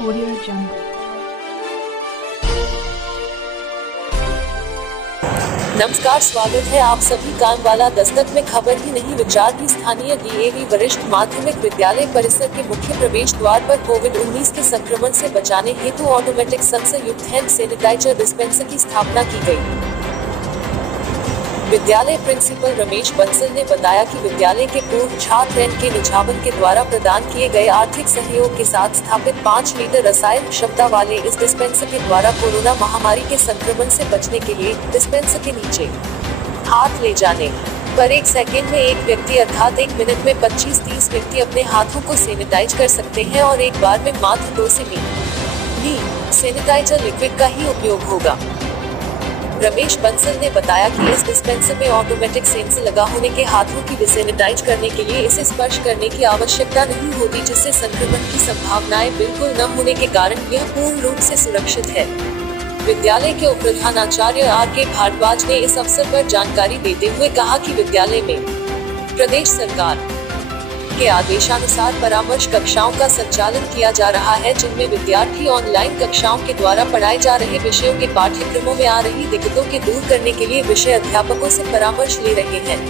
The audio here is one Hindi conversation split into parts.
Audio Jungle। नमस्कार, स्वागत है आप सभी कामवाला दस्तक में। खबर ही नहीं विचार की स्थानीय डीएवी वरिष्ठ माध्यमिक विद्यालय परिसर के मुख्य प्रवेश द्वार पर कोविड-19 के संक्रमण से बचाने हेतु ऑटोमेटिक सेंसर युक्त हैंड सैनिटाइजर डिस्पेंसर की स्थापना की गई। विद्यालय प्रिंसिपल रमेश बंसल ने बताया कि विद्यालय के पूर्व छात्र एन.के. निझावन के द्वारा प्रदान किए गए आर्थिक सहयोग के साथ स्थापित 5 लीटर रसायन क्षमता वाले इस डिस्पेंसर के द्वारा कोरोना महामारी के संक्रमण से बचने के लिए डिस्पेंसर के नीचे हाथ ले जाने पर 1 सेकेंड में एक व्यक्ति अर्थात 1 मिनट में 25-30 व्यक्ति अपने हाथों को सैनिटाइज कर सकते हैं और एक बार में मात्र 2 से मिली सैनिटाइजर लिक्विड का ही उपयोग होगा। रमेश बंसल ने बताया कि इस डिस्पेंसर में ऑटोमेटिक सेंसर लगा होने के हाथों की डिसैनिटाइज करने के लिए इसे स्पर्श करने की आवश्यकता नहीं होती, जिससे संक्रमण की संभावनाएं बिल्कुल न होने के कारण यह पूर्ण रूप से सुरक्षित है। विद्यालय के उप प्रधानाचार्य आर.के. भारद्वाज ने इस अवसर पर जानकारी देते हुए कहा कि विद्यालय में प्रदेश सरकार के आदेशानुसार परामर्श कक्षाओं का संचालन किया जा रहा है, जिनमें विद्यार्थी ऑनलाइन कक्षाओं के द्वारा पढ़ाए जा रहे विषयों के पाठ्यक्रमों में आ रही दिक्कतों के दूर करने के लिए विषय अध्यापकों से परामर्श ले रहे हैं।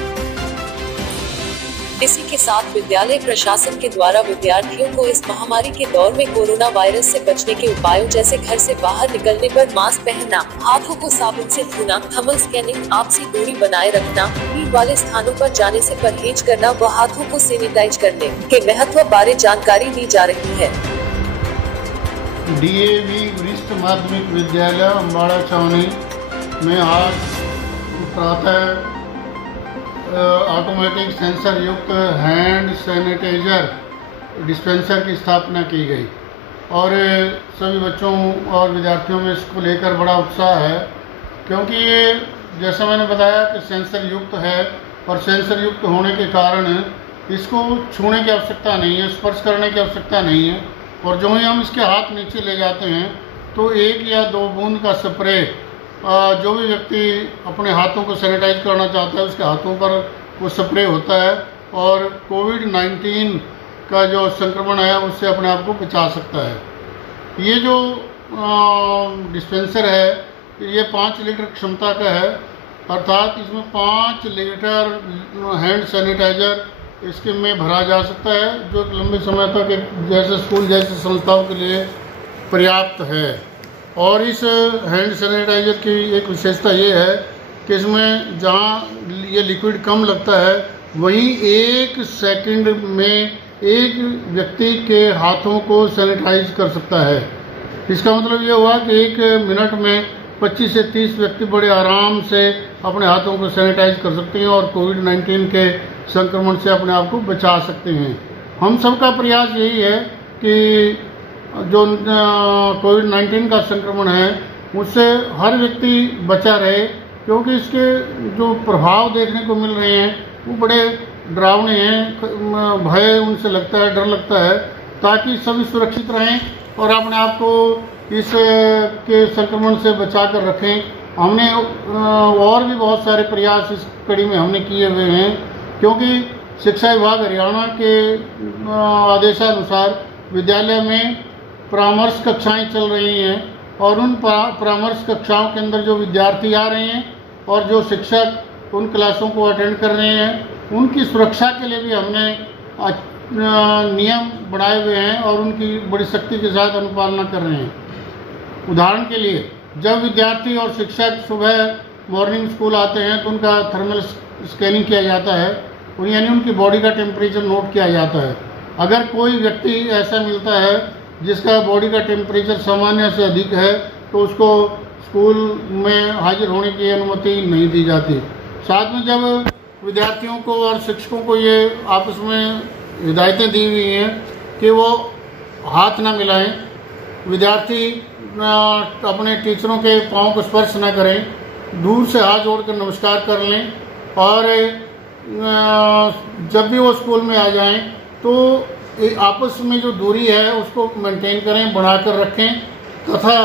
इसी के साथ विद्यालय प्रशासन के द्वारा विद्यार्थियों को इस महामारी के दौर में कोरोना वायरस से बचने के उपायों जैसे घर से बाहर निकलने पर मास्क पहनना, हाथों को साबुन से धोना, थर्मल स्कैनिंग, आपसी दूरी बनाए रखना, भीड़ वाले स्थानों पर जाने से परहेज करना व हाथों को सैनिटाइज करने के महत्व बारे जानकारी दी जा रही है। डीएवी वरिष्ठ माध्यमिक विद्यालय अम्बाड़ा छावनी में आज प्रातः ऑटोमेटिक सेंसर युक्त हैंड सैनिटाइजर डिस्पेंसर की स्थापना की गई और सभी बच्चों और विद्यार्थियों में इसको लेकर बड़ा उत्साह है, क्योंकि ये जैसा मैंने बताया कि सेंसर युक्त है और सेंसर युक्त होने के कारण इसको छूने की आवश्यकता नहीं है, स्पर्श करने की आवश्यकता नहीं है और जो ही हम इसके हाथ नीचे ले जाते हैं तो 1 या 2 बूंद का स्प्रे जो भी व्यक्ति अपने हाथों को सैनिटाइज करना चाहता है उसके हाथों पर वो स्प्रे होता है और कोविड-19 का जो संक्रमण है उससे अपने आप को बचा सकता है। ये जो डिस्पेंसर है ये 5 लीटर क्षमता का है, अर्थात इसमें 5 लीटर हैंड सैनिटाइजर इसके में भरा जा सकता है, जो लंबे समय तक जैसे स्कूल जैसे संस्थाओं के लिए पर्याप्त है। और इस हैंड सैनिटाइजर की एक विशेषता ये है कि इसमें जहाँ ये लिक्विड कम लगता है वहीं 1 सेकंड में एक व्यक्ति के हाथों को सैनिटाइज कर सकता है। इसका मतलब ये हुआ कि 1 मिनट में 25 से 30 व्यक्ति बड़े आराम से अपने हाथों को सैनिटाइज कर सकते हैं और कोविड-19 के संक्रमण से अपने आप को बचा सकते हैं। हम सबका प्रयास यही है कि जो कोविड-19 का संक्रमण है उससे हर व्यक्ति बचा रहे, क्योंकि इसके जो प्रभाव देखने को मिल रहे हैं वो बड़े डरावने हैं, भय उनसे लगता है, डर लगता है, ताकि सभी सुरक्षित रहें और अपने आप को इस के संक्रमण से बचा कर रखें। हमने और भी बहुत सारे प्रयास इस कड़ी में हमने किए हुए हैं, क्योंकि शिक्षा विभाग हरियाणा के आदेशानुसार विद्यालय में परामर्श कक्षाएं चल रही हैं और उन परामर्श कक्षाओं के अंदर जो विद्यार्थी आ रहे हैं और जो शिक्षक उन क्लासों को अटेंड कर रहे हैं उनकी सुरक्षा के लिए भी हमने नियम बनाए हुए हैं और उनकी बड़ी सख्ती के साथ अनुपालना कर रहे हैं। उदाहरण के लिए जब विद्यार्थी और शिक्षक सुबह मॉर्निंग स्कूल आते हैं तो उनका थर्मल स्कैनिंग किया जाता है, यानी उनकी बॉडी का टेम्परेचर नोट किया जाता है। अगर कोई व्यक्ति ऐसा मिलता है जिसका बॉडी का टेम्परेचर सामान्य से अधिक है तो उसको स्कूल में हाजिर होने की अनुमति नहीं दी जाती। साथ में जब विद्यार्थियों को और शिक्षकों को ये आपस में हिदायतें दी हुई हैं कि वो हाथ ना मिलाएं, विद्यार्थी अपने टीचरों के पाँव को स्पर्श ना करें, दूर से हाथ जोड़कर नमस्कार कर लें और जब भी वो स्कूल में आ जाएं तो आपस में जो दूरी है उसको मेंटेन करें, बनाकर रखें तथा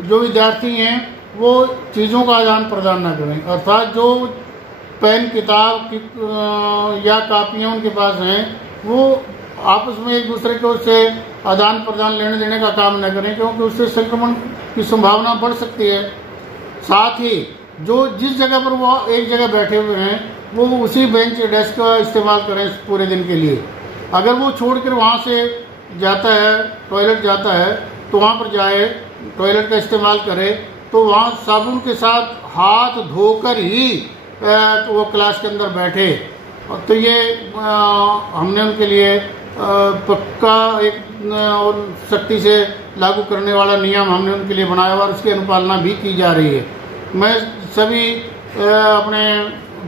जो विद्यार्थी हैं वो चीज़ों का आदान प्रदान ना करें, अर्थात जो पेन किताब या कापियाँ उनके पास हैं वो आपस में एक दूसरे को उससे आदान प्रदान लेने देने का काम न करें, क्योंकि उससे संक्रमण की संभावना बढ़ सकती है। साथ ही जो जिस जगह पर वो एक जगह बैठे हुए हैं वो उसी बेंच डेस्क का इस्तेमाल करें पूरे दिन के लिए। अगर वो छोड़कर वहाँ से जाता है, टॉयलेट जाता है, तो वहाँ पर जाए, टॉयलेट का इस्तेमाल करे, तो वहाँ साबुन के साथ हाथ धोकर ही तो वो क्लास के अंदर बैठे। तो ये हमने उनके लिए पक्का एक और सख्ती से लागू करने वाला नियम हमने उनके लिए बनाया और उसकी अनुपालना भी की जा रही है। मैं सभी अपने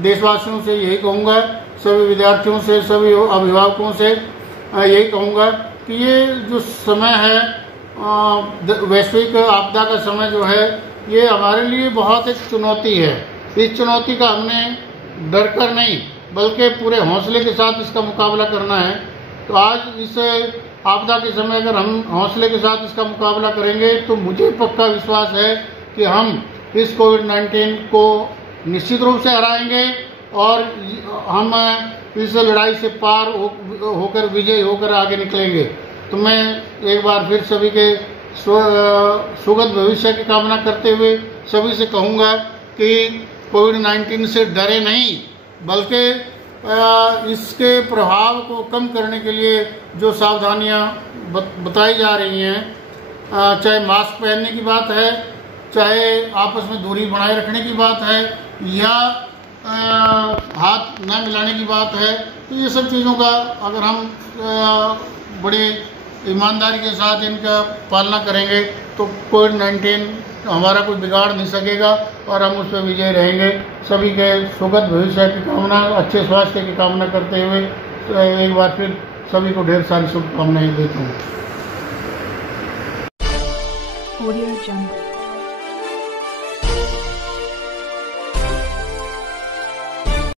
देशवासियों से यही कहूँगा, सभी विद्यार्थियों से, सभी अभिभावकों से यही कहूँगा कि ये जो समय है, वैश्विक आपदा का समय जो है, ये हमारे लिए बहुत एक चुनौती है। इस चुनौती का हमने डर कर नहीं बल्कि पूरे हौसले के साथ इसका मुकाबला करना है। तो आज इस आपदा के समय अगर हम हौसले के साथ इसका मुकाबला करेंगे तो मुझे पक्का विश्वास है कि हम इस कोविड-19 को निश्चित रूप से हराएंगे और हम इस लड़ाई से पार होकर विजयी होकर आगे निकलेंगे। तो मैं एक बार फिर सभी के सुगत भविष्य की कामना करते हुए सभी से कहूँगा कि कोविड-19 से डरे नहीं, बल्कि इसके प्रभाव को कम करने के लिए जो सावधानियां बताई जा रही हैं, चाहे मास्क पहनने की बात है, चाहे आपस में दूरी बनाए रखने की बात है, या हाथ न मिलाने की बात है, तो ये सब चीज़ों का अगर हम बड़े ईमानदारी के साथ इनका पालना करेंगे तो कोविड-19 हमारा कोई बिगाड़ नहीं सकेगा और हम उस पर विजय रहेंगे। सभी के सुखद भविष्य की कामना, अच्छे स्वास्थ्य की कामना करते हुए एक बार फिर सभी को ढेर सारी शुभकामनाएं देता हूँ।